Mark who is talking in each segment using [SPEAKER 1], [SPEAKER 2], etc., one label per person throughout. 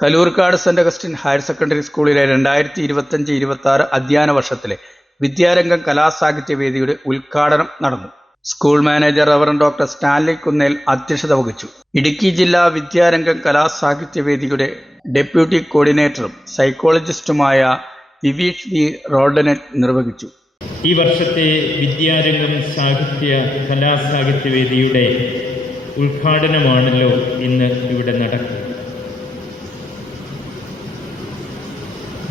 [SPEAKER 1] Kalloorkkad saint Augustine higher secondary സ്കൂളിലെ രണ്ടായിരത്തി ഇരുപത്തഞ്ച് ഇരുപത്തി ആറ് അധ്യയന വർഷത്തിലെ വിദ്യാരംഗം കലാസാഹിത്യ വേദിയുടെ ഉദ്ഘാടനം നടന്നു. School manager reverend doctor Stanley Kunnel അധ്യക്ഷത വഹിച്ചു. ഇടുക്കി ജില്ലാ വിദ്യാരംഗം കലാസാഹിത്യ വേദിയുടെ ഡെപ്യൂട്ടി കോർഡിനേറ്ററും സൈക്കോളജിസ്റ്റുമായ വിവീഷ് വി റോഡനറ്റ് നിർവഹിച്ചു.
[SPEAKER 2] ഈ വർഷത്തെ വിദ്യാരംഗം സാഹിത്യ കലാസാഹിത്യവേദിയുടെ ഉദ്ഘാടനമാണല്ലോ ഇന്ന് ഇവിടെ നടക്കുന്നത്.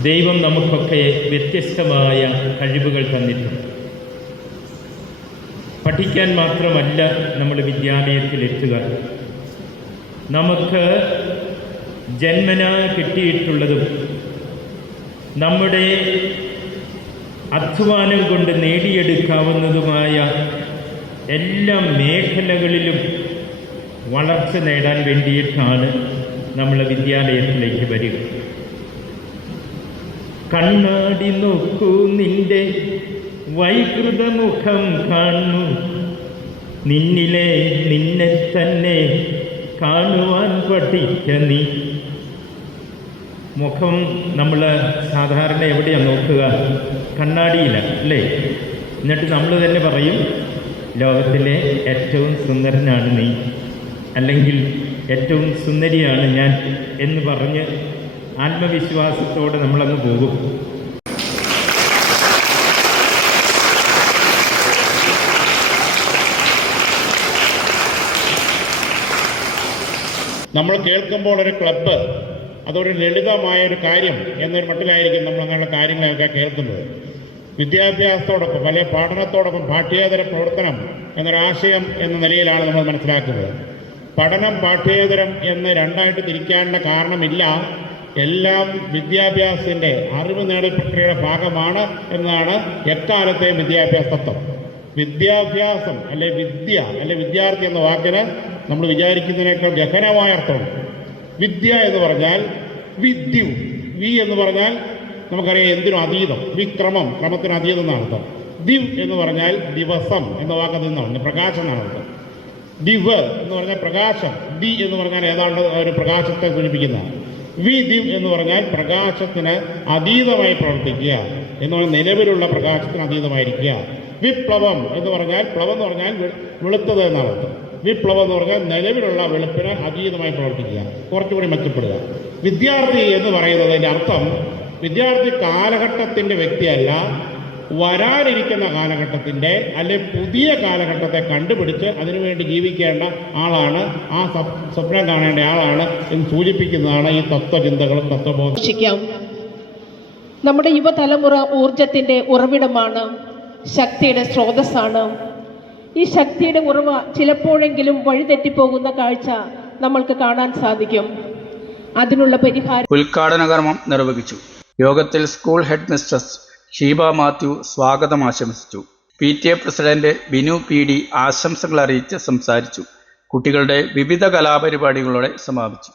[SPEAKER 2] ദൈവം നമുക്കൊക്കെ വ്യത്യസ്തമായ കഴിവുകൾ തന്നിട്ടുണ്ട്. പഠിക്കാൻ മാത്രമല്ല നമ്മൾ വിദ്യാലയത്തിൽ എത്തുക. നമുക്ക് ജന്മന കിട്ടിയിട്ടുള്ളതും നമ്മുടെ അധ്വാനം കൊണ്ട് നേടിയെടുക്കാവുന്നതുമായ എല്ലാ മേഖലകളിലും വളർച്ച നേടാൻ വേണ്ടിയിട്ടാണ് നമ്മൾ വിദ്യാലയത്തിലേക്ക് വരിക. കണ്ണാടി നോക്കൂ നിന്റെ വൈകൃത മുഖം കാണു. നിന്നിലെ നിന്നെ തന്നെ കാണുവാൻ പഠിക്ക നീ. മുഖം നമ്മൾ സാധാരണ എവിടെയാണ് നോക്കുക? കണ്ണാടിയിലാണ് അല്ലേ? എന്നിട്ട് നമ്മൾ തന്നെ പറയും ലോകത്തിലെ ഏറ്റവും സുന്ദരനാണ് നീ. അല്ലെങ്കിൽ ഏറ്റവും സുന്ദരിയാണ് ഞാൻ എന്ന് പറഞ്ഞ് ആത്മവിശ്വാസത്തോടെ നമ്മളങ്ങ് പോകും.
[SPEAKER 3] നമ്മൾ കേൾക്കുമ്പോൾ ഒരു ക്ലബ്ബ് അതൊരു ലളിതമായ ഒരു കാര്യം എന്നൊരു മട്ടിലായിരിക്കും നമ്മൾ അങ്ങനെയുള്ള കാര്യങ്ങളൊക്കെ കേൾക്കുന്നത്. വിദ്യാഭ്യാസത്തോടൊപ്പം അല്ലെങ്കിൽ പഠനത്തോടൊപ്പം പാഠ്യേതര പ്രവർത്തനം എന്നൊരാശയം എന്ന നിലയിലാണ് നമ്മൾ മനസ്സിലാക്കുന്നത്. പഠനം പാഠ്യേതരം എന്ന് രണ്ടായിട്ട് തിരിക്കാനുള്ള കാരണമില്ല. എല്ലാം വിദ്യാഭ്യാസത്തിന്റെ അറിവ് നേടൽ പ്രക്രിയയുടെ ഭാഗമാണ് എന്നതാണ് എക്കാലത്തെയും വിദ്യാഭ്യാസ തത്വം. വിദ്യാഭ്യാസം അല്ലെ വിദ്യ അല്ലെ വിദ്യാർത്ഥി എന്ന വാക്കിന് നമ്മൾ വിചാരിക്കുന്നതിനേക്കാൾ ഗഹനമായ അർത്ഥമുണ്ട് വിദ്യ എന്ന് പറഞ്ഞാൽ വിദ്യു. വി എന്ന് പറഞ്ഞാൽ നമുക്കറിയാം എന്തിനും അതീതം? വിക്രമം ക്രമത്തിന് അതീതം എന്നാണ് അർത്ഥം. ദിവ് എന്ന് പറഞ്ഞാൽ ദിവസം എന്ന വാക്ക് നിന്നാണ് പ്രകാശം എന്നാണ് അർത്ഥം. ദിവ് എന്ന് പറഞ്ഞാൽ പ്രകാശം. ദി എന്ന് പറഞ്ഞാൽ ഏതാണ്ട് ഒരു പ്രകാശത്തെ സൂചിപ്പിക്കുന്നതാണ് വി ദിവ് എന്ന് പറഞ്ഞാൽ പ്രകാശത്തിന് അതീതമായി പ്രവർത്തിക്കുക. എന്ന് പറഞ്ഞാൽ നിലവിലുള്ള പ്രകാശത്തിന് അതീതമായിരിക്കുക. വിപ്ലവം എന്ന് പറഞ്ഞാൽ പ്ലവം എന്ന് പറഞ്ഞാൽ വെളുത്തത് എന്നാണ് വിപ്ലവം എന്ന് പറഞ്ഞാൽ നിലവിലുള്ള വെളുപ്പിന് അതീതമായി പ്രവർത്തിക്കുക. കുറച്ചുകൂടി മെച്ചപ്പെടുക. വിദ്യാർത്ഥി എന്ന് പറയുന്നതിന്റെ അർത്ഥം വിദ്യാർത്ഥി കാലഘട്ടത്തിന്റെ വ്യക്തിയല്ല വരാനിരിക്കുന്ന കാലഘട്ടത്തിന്റെ അല്ലെ പുതിയ കാലഘട്ടത്തെ കണ്ടുപിടിച്ച് അതിനുവേണ്ടി ജീവിക്കേണ്ട ആളാണ് ആ സ്വപ്നം കാണേണ്ട ആളാണ് എന്ന് സൂചിപ്പിക്കുന്നതാണ് ഈ തത്വചിന്തകളും തത്വബോധം
[SPEAKER 4] നമ്മുടെ യുവതലമുറ ഊർജത്തിന്റെ ഉറവിടമാണ് ശക്തിയുടെ സ്രോതസ്സാണ്. ഈ ശക്തിയുടെ ഉറവ ചിലപ്പോഴെങ്കിലും വഴിതെറ്റിപ്പോകുന്ന കാഴ്ച നമ്മൾക്ക് കാണാൻ സാധിക്കും. അതിനുള്ള പരിഹാരം
[SPEAKER 1] ഉദ്ഘാടന കർമ്മം നിർവഹിച്ചു. യോഗത്തിൽ school head mistress Sheeba Mathew സ്വാഗതം ആശംസിച്ചു. P T A president Binu P D ആശംസകൾ അറിയിച്ച് സംസാരിച്ചു. കുട്ടികളുടെ വിവിധ കലാപരിപാടികളോടെ സമാപിച്ചു.